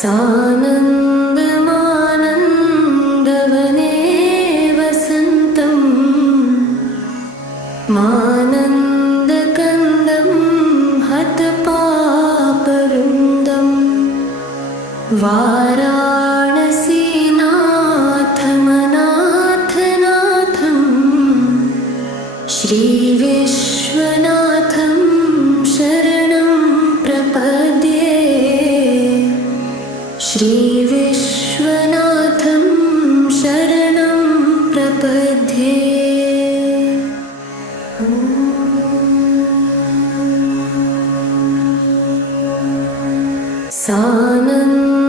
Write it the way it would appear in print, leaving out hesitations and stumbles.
सानन्दमानन्दवने वसन्तं मानन्दकन्दं हतपापवृन्दं वाराणसीनाथमनाथनाथं श्रीविश्वनाथं शरणं प्रपद्ये। श्रीविश्वनाथं शरणं प्रपद्ये। सानन्दमानन्दवने